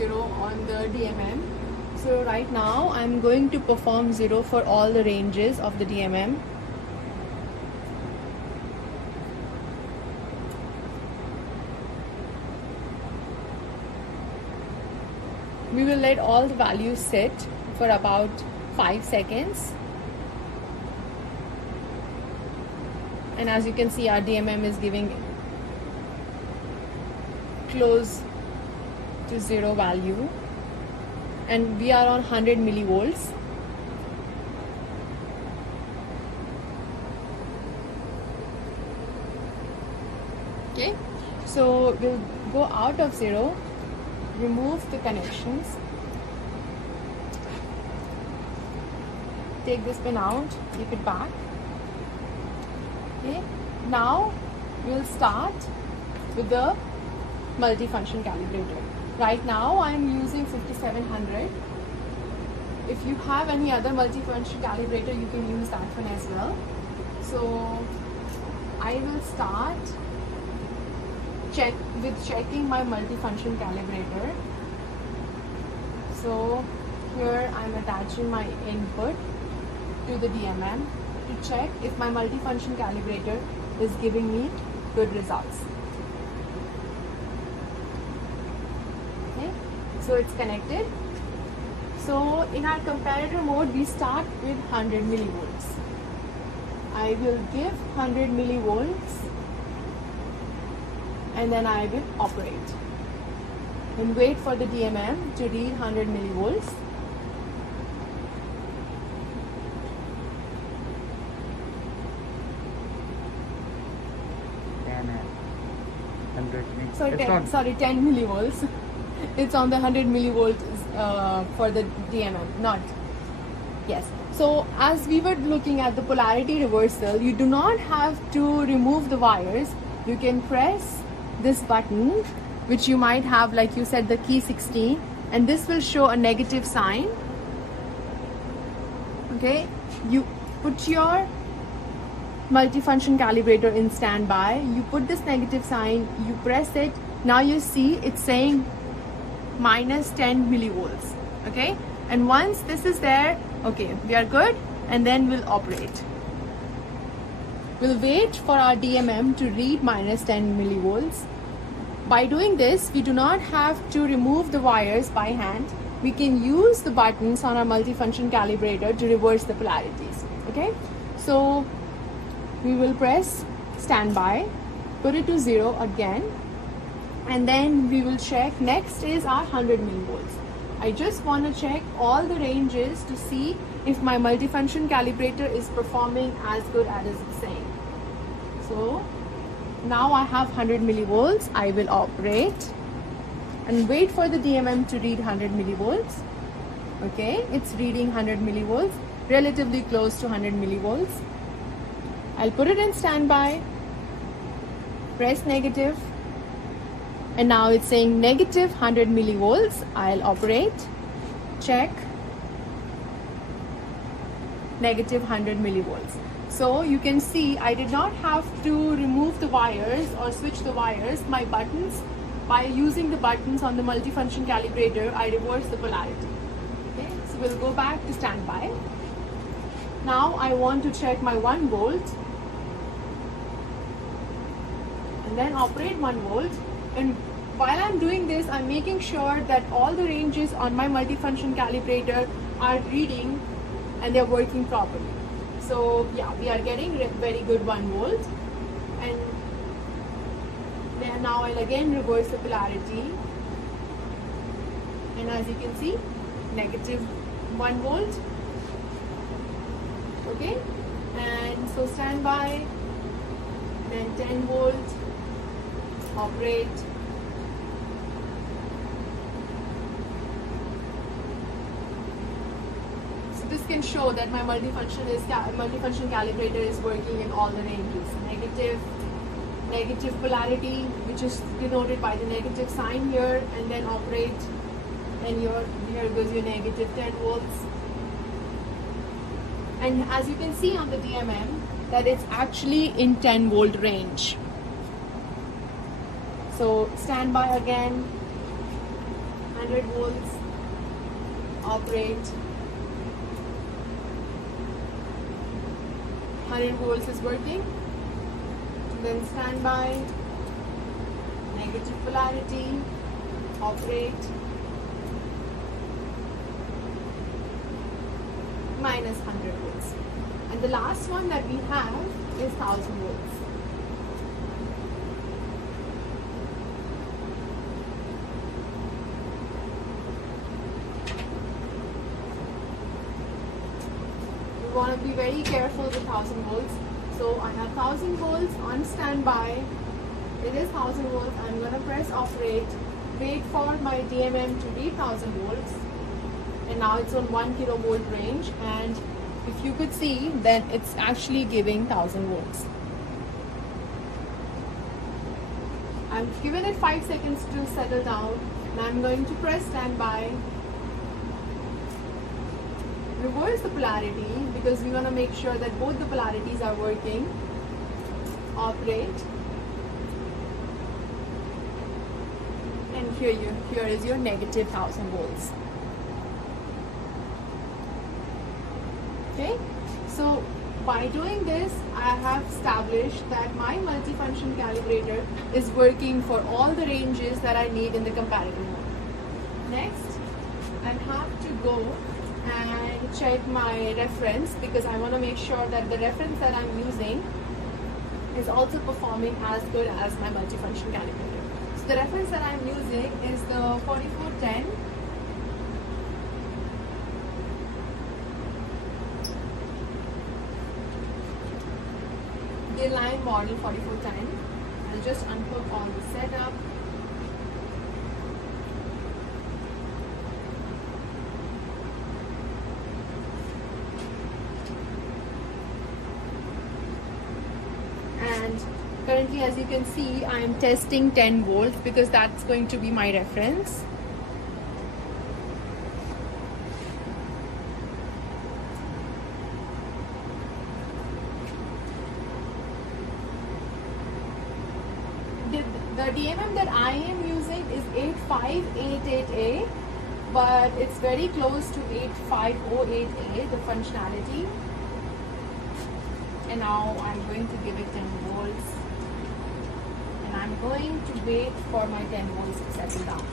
0 on the DMM. So right now I'm going to perform 0 for all the ranges of the DMM. We will let all the values sit for about 5 seconds. And as you can see, our DMM is giving close to 0 value. And we are on 100 millivolts. Okay, so we'll go out of 0. Remove the connections, take this pin out, keep it back. Okay, now we'll start with the multifunction calibrator. Right now I am using 5700. If you have any other multifunction calibrator, you can use that one as well. So I will start checking my multifunction calibrator. So here I'm attaching my input to the DMM to check if my multifunction calibrator is giving me good results. Okay, so it's connected. So in our comparator mode, we start with 100 millivolts. I will give 100 millivolts and then I will operate and wait for the DMM to read 100 millivolts. Sorry, 10 millivolts. It's on the 100 millivolts for the DMM, not. Yes. So as we were looking at the polarity reversal, you do not have to remove the wires. You can press this button, which you might have, like you said, the key 16, and this will show a negative sign. Okay, you put your multifunction calibrator in standby, you put this negative sign, you press it, now you see it's saying minus 10 millivolts. Okay, and once this is there, okay, we are good, and then we'll operate. We'll wait for our DMM to read minus 10 millivolts. By doing this, we do not have to remove the wires by hand. We can use the buttons on our multifunction calibrator to reverse the polarities. Okay, so we will press standby, put it to 0 again, and then we will check. Next is our 100 millivolts. I just want to check all the ranges to see if my multifunction calibrator is performing as good as it's saying. So now I have 100 millivolts. I will operate and wait for the DMM to read 100 millivolts. Okay, it's reading 100 millivolts, relatively close to 100 millivolts. I'll put it in standby, press negative, and now it's saying negative 100 millivolts. I'll operate, check, negative 100 millivolts. So you can see I did not have to remove the wires or switch the wires. My buttons, by using the buttons on the multifunction calibrator, I reverse the polarity. Okay, so we'll go back to standby. Now I want to check my 1 volt and then operate 1 volt. And while I'm doing this, I'm making sure that all the ranges on my multifunction calibrator are reading and they're working properly. So yeah, we are getting very good 1 volt, and then now I'll again reverse the polarity, and as you can see, negative 1 volt. Okay, and so standby, then 10 volt, operate, this can show that my multifunction calibrator is working in all the ranges. Negative polarity, which is denoted by the negative sign here, and then operate, and here goes your negative 10 volts. And as you can see on the DMM, that it's actually in 10 volt range. So standby again, 100 volts, operate. 100 volts is working. Then standby, negative polarity, operate, minus 100 volts. And the last one that we have is 1000 volts. We want to be very careful with 1000 volts. So I have 1000 volts on standby. It is 1000 volts. I'm going to press operate, wait for my DMM to read 1000 volts. And now it's on 1 kilovolt range, and if you could see, then it's actually giving 1000 volts. I've given it 5 seconds to settle down, and I'm going to press standby. Reverse the polarity because we want to make sure that both the polarities are working. Operate. And here is your negative 1000 volts. Okay, so by doing this, I have established that my multifunction calibrator is working for all the ranges that I need in the comparator mode. Next, I have to go and check my reference because I want to make sure that the reference that I'm using is also performing as good as my multifunction calibrator. So the reference that I'm using is the 4410. Guildline model 4410. I'll just unhook all the setup. And currently, as you can see, I am testing 10 volts because that's going to be my reference. The DMM that I am using is 8588A, but it's very close to 8508A, the functionality. And now I'm going to give it 10 volts. And I'm going to wait for my 10 volts to settle down.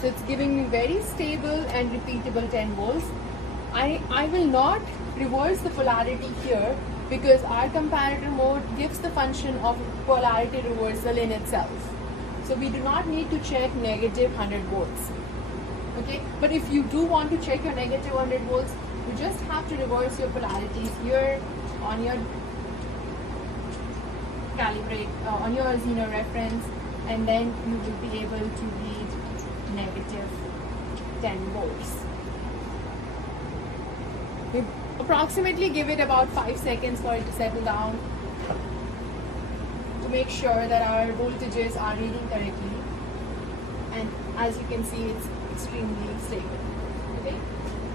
So it's giving me very stable and repeatable 10 volts. I will not reverse the polarity here because our comparator mode gives the function of polarity reversal in itself. So we do not need to check negative 100 volts. Okay, but if you do want to check your negative 100 volts, you just have to reverse your polarities here on your on your Zener reference, and then you will be able to read negative 10 volts. We approximately give it about 5 seconds for it to settle down to make sure that our voltages are reading correctly, and as you can see, it's extremely stable. Okay,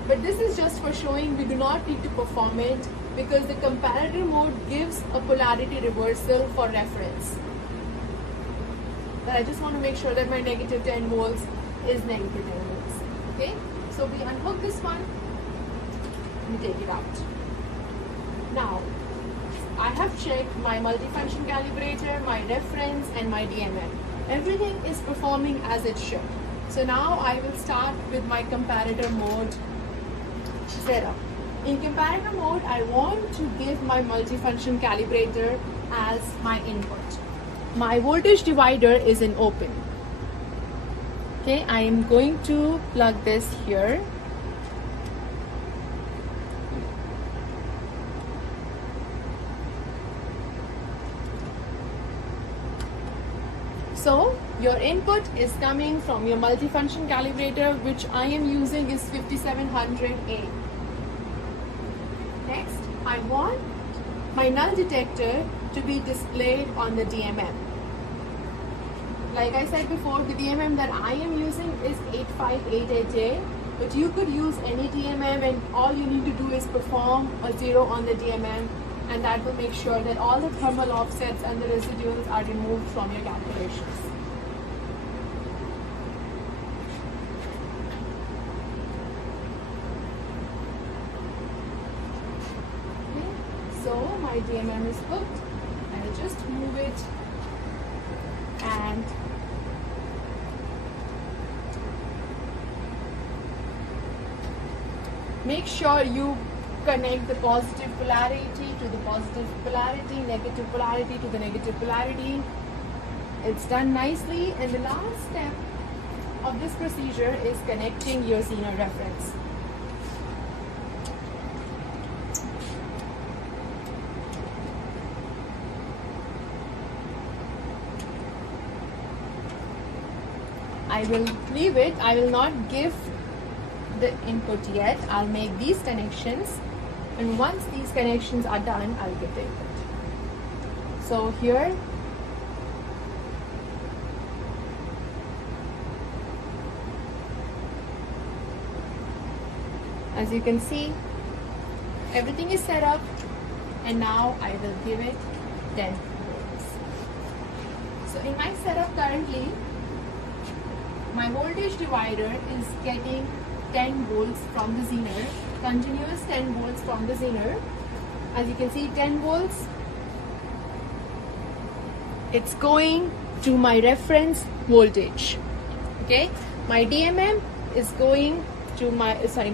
but this is just for showing we do not need to perform it because the comparator mode gives a polarity reversal for reference. But I just want to make sure that my negative 10 volts is negative 10 volts. Okay, so we unhook this one and take it out. Now I have checked my multifunction calibrator, my reference, and my DMM. Everything is performing as it should. So now I will start with my comparator mode setup. In comparator mode, I want to give my multifunction calibrator as my input. My voltage divider is in open. Okay, I am going to plug this here. So your input is coming from your multifunction calibrator, which I am using is 5700A. Next, I want my null detector to be displayed on the DMM. Like I said before, the DMM that I am using is 8588A, But you could use any DMM, and all you need to do is perform a 0 on the DMM, and that will make sure that all the thermal offsets and the residuals are removed from your calculations. Okay, so my DMM is hooked. I'll just move it and make sure you connect the positive polarity to the positive polarity, negative polarity to the negative polarity. It's done nicely, and the last step of this procedure is connecting your Zener reference. I will leave it. I will not give the input yet. I'll make these connections, and once these connections are done, I'll give the input. So here, as you can see, everything is set up, and now I will give it 10 volts. So in my setup currently, my voltage divider is getting 10 volts from the Zener, continuous 10 volts from the Zener. As you can see, 10 volts, it's going to my reference voltage. Okay, my DMM is going to my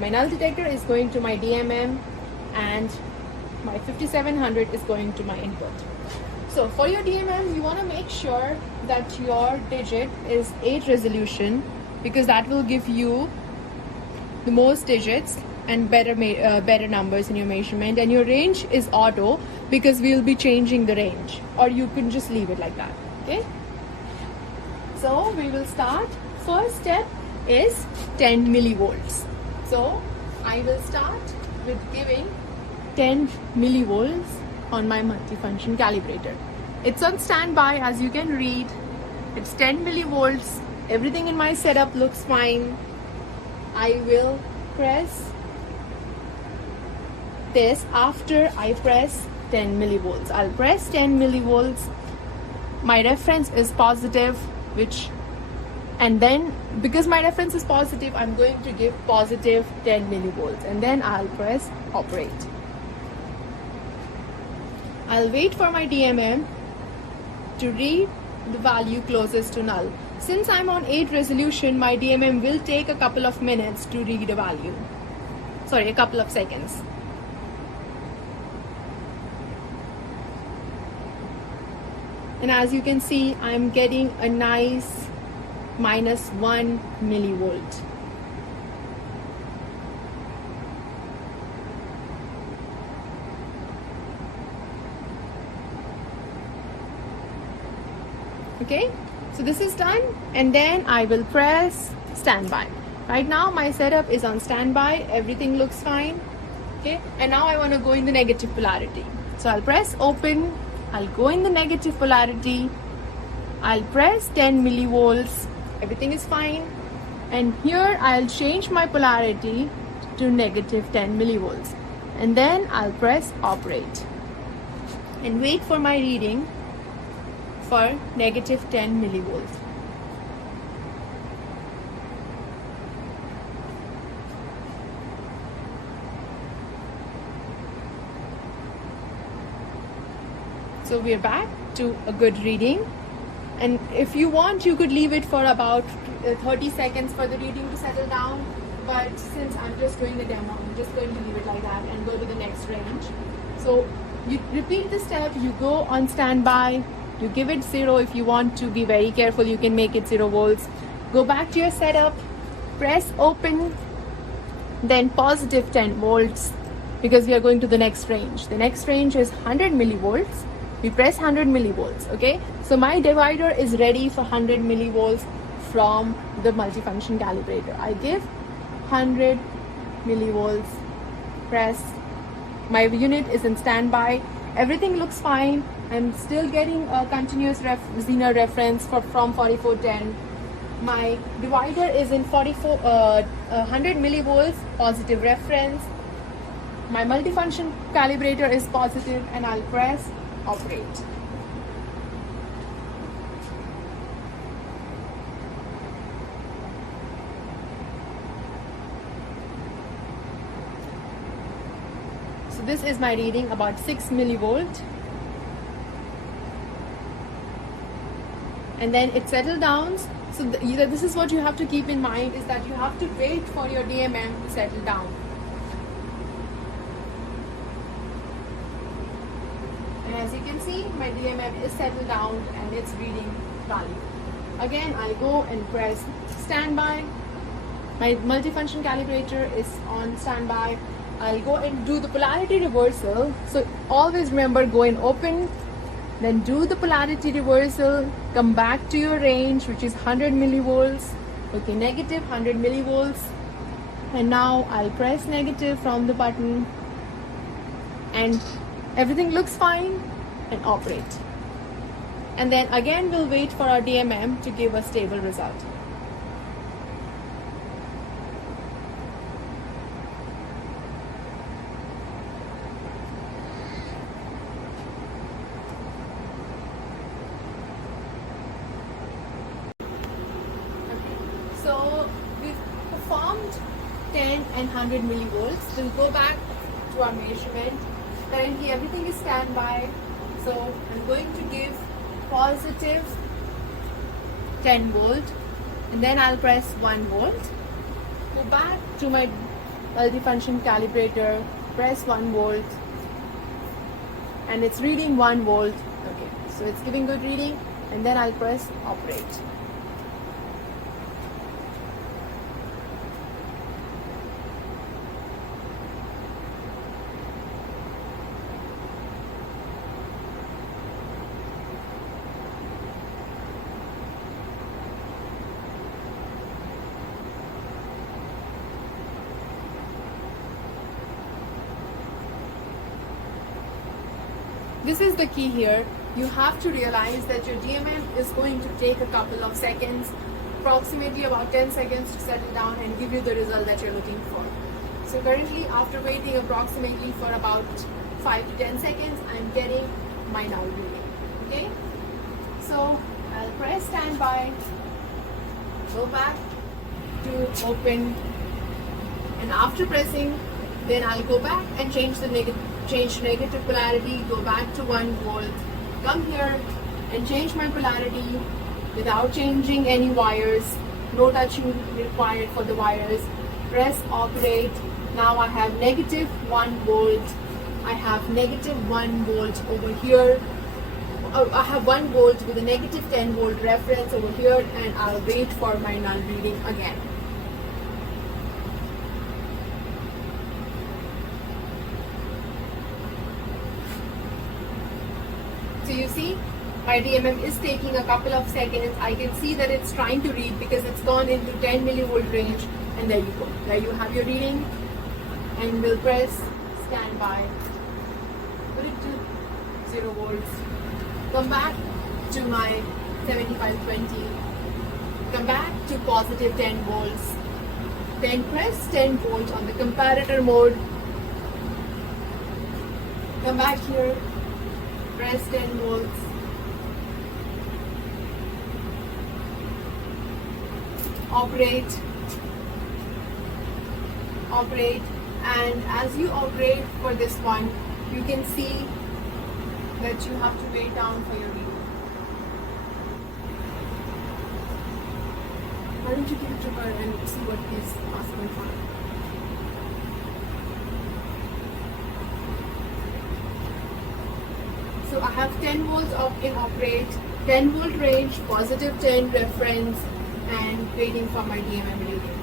null detector is going to my DMM, and my 5700 is going to my input. So for your DMM, you want to make sure that your digit is 8 resolution, because that will give you the most digits and better numbers in your measurement. And your range is auto, because we will be changing the range, or you can just leave it like that. Okay, so we will start. First step is 10 millivolts. So I will start with giving 10 millivolts on my multifunction calibrator. It's on standby, as you can read. It's 10 millivolts. Everything in my setup looks fine. I will press this after I press 10 millivolts. I'll press 10 millivolts. My reference is positive, and then because my reference is positive, I'm going to give positive 10 millivolts, and then I'll press operate. I'll wait for my DMM to read the value closest to null. Since I'm on 8 resolution, my DMM will take a couple of minutes to read a value. Sorry, a couple of seconds. And as you can see, I'm getting a nice -1 millivolt. Okay, so this is done, and then I will press standby. Right now my setup is on standby, everything looks fine. Okay, and now I want to go in the negative polarity. So I'll press open, I'll go in the negative polarity, I'll press 10 millivolts, everything is fine, and here I'll change my polarity to negative 10 millivolts, and then I'll press operate and wait for my reading for negative 10 millivolts. So we're back to a good reading, and if you want, you could leave it for about 30 seconds for the reading to settle down, but since I'm just doing the demo, I'm just going to leave it like that and go to the next range. So you repeat the step, you go on standby, you give it 0. If you want to be very careful, you can make it 0 volts. Go back to your setup, press open, then positive 10 volts, because we are going to the next range. The next range is 100 millivolts. We press 100 millivolts. Okay, so my divider is ready for 100 millivolts from the multifunction calibrator. I give 100 millivolts, press. My unit is in standby, everything looks fine. I'm still getting a continuous Zener reference from 4410. My divider is in 100 millivolts, positive reference. My multifunction calibrator is positive, and I'll press operate. So this is my reading, about 6 millivolt. And then it settled down. So this is what you have to keep in mind, is that you have to wait for your DMM to settle down. And as you can see, my DMM is settled down and it's reading value. Again, I'll go and press standby. My multifunction calibrator is on standby. I'll go and do the polarity reversal. So always remember, go and open, then do the polarity reversal, come back to your range, which is 100 millivolts. Okay, negative 100 millivolts. And now I'll press negative from the button, and everything looks fine, and operate. And then again, we'll wait for our DMM to give a stable result. So we've performed 10 and 100 millivolts. We'll go back to our measurement. Currently everything is standby. So I'm going to give positive 10 volt, and then I'll press 1 volt. Go back to my multifunction calibrator, press 1 volt, and it's reading 1 volt. Okay, so it's giving good reading, and then I'll press operate. This is the key here. You have to realize that your DMM is going to take a couple of seconds, approximately about 10 seconds to settle down and give you the result that you're looking for. So currently, after waiting approximately for about 5 to 10 seconds, I'm getting my null reading. Okay? So I'll press standby, go back to open, and after pressing, then I'll go back and change negative polarity, go back to 1 volt, come here and change my polarity without changing any wires, no touching required for the wires. Press operate. Now I have negative 1 volt, I have negative 1 volt over here, I have 1 volt with a negative 10 volt reference over here, and I'll wait for my null reading again. So you see, my DMM is taking a couple of seconds. I can see that it's trying to read because it's gone into 10 millivolt range, and there you go. There you have your reading, and we'll press standby. Put it to 0 volts. Come back to my 7520. Come back to positive 10 volts. Then press 10 volts on the comparator mode. Come back here. Press 10 volts. Operate. Operate. And as you operate for this one, you can see that you have to wait down for your reading. Why don't you give it to her and see what is asking for? So I have 10 volts in operate, 10 volt range, positive 10 reference, and waiting for my DMM reading.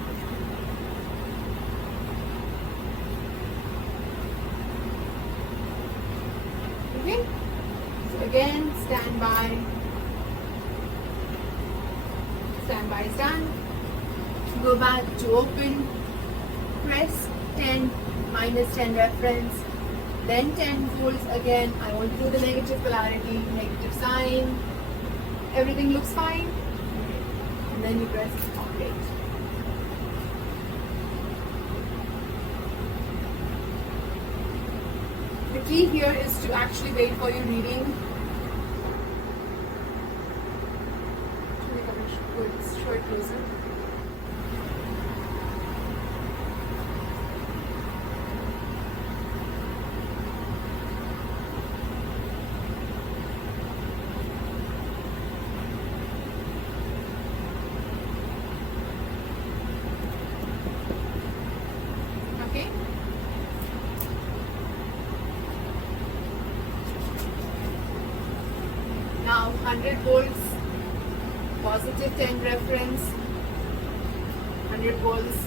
Okay, so again, standby. Standby is done. Go back to open, press 10, minus 10 reference, then 10 volts again. I want to do the negative polarity, negative sign. Everything looks fine. And and then you press operate. The key here is to actually wait for your reading. Show it closer. Okay. Now 100 volts, positive 10 reference, 100 volts,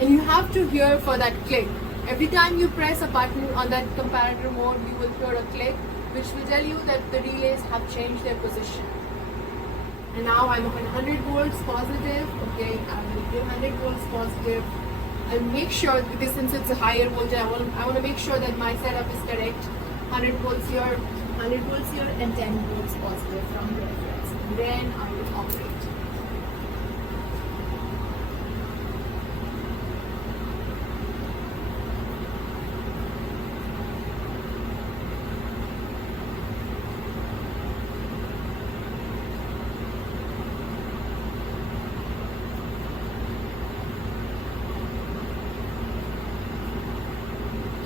and you have to hear for that click. Every time you press a button on that comparator mode, you will hear a click, which will tell you that the relays have changed their position. And now I'm on 100 volts positive. Okay, I will give 100 volts positive. I'll make sure, because since it's a higher voltage, I want to make sure that my setup is correct. 100 volts here, 100 volts here, and 10 volts positive from the reference. And then I will operate.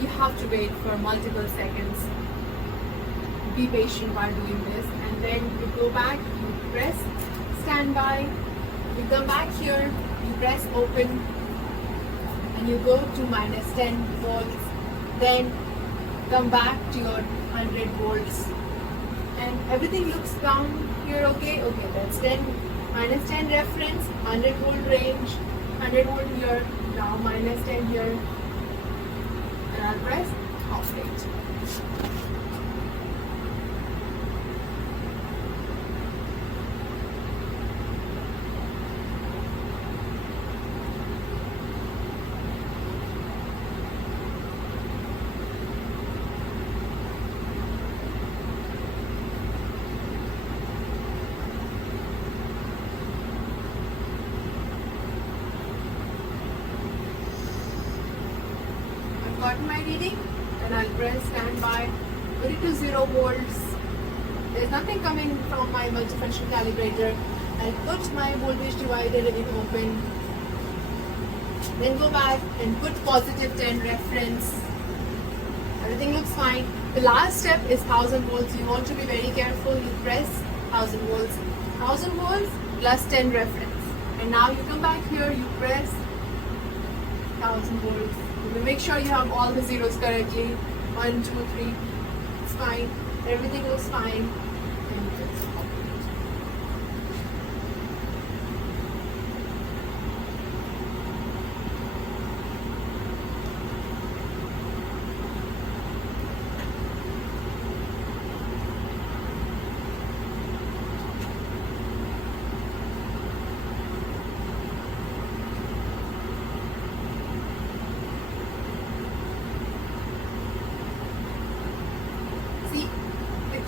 You have to wait for multiple seconds. Be patient while doing this, and then you go back, you press standby, you come back here, you press open, and you go to minus 10 volts, then come back to your 100 volts, and everything looks down here. Okay, that's 10, minus 10 reference, 100 volt range, 100 volt here, now minus 10 here, and I'll press operate. Got my reading, and I'll press standby, put it to 0 volts. There's nothing coming from my multifunction calibrator. I'll put my voltage divider in open, then go back and put positive 10 reference. Everything looks fine. The last step is 1000 volts. You want to be very careful. You press 1000 volts, 1000 volts plus 10 reference, and now you come back here, you press 1000 volts. You make sure you have all the zeros correctly. 1, 2, 3. It's fine. Everything looks fine. And you press operate.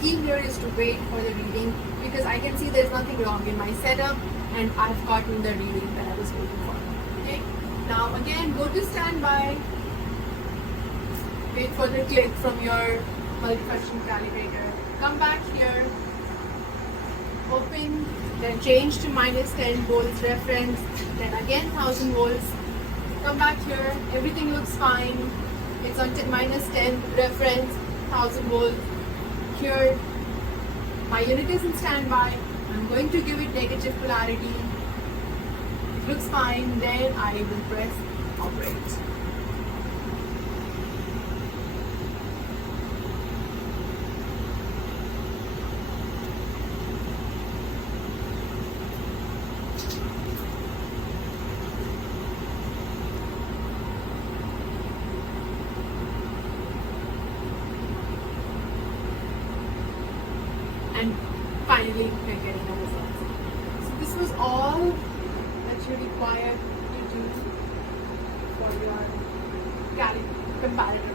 Key here is to wait for the reading, because I can see there's nothing wrong in my setup and I've gotten the reading that I was waiting for. Okay, now again go to standby, wait for the click from your multifunction calibrator, come back here, open, then change to minus 10 volts reference, then again 1000 volts, come back here, everything looks fine, it's on minus 10 reference, 1000 volts. Here, my unit is in standby. I'm going to give it negative polarity. It looks fine. Then I will press operate. And finally we're getting the results. So this was all that you require to do for your comparator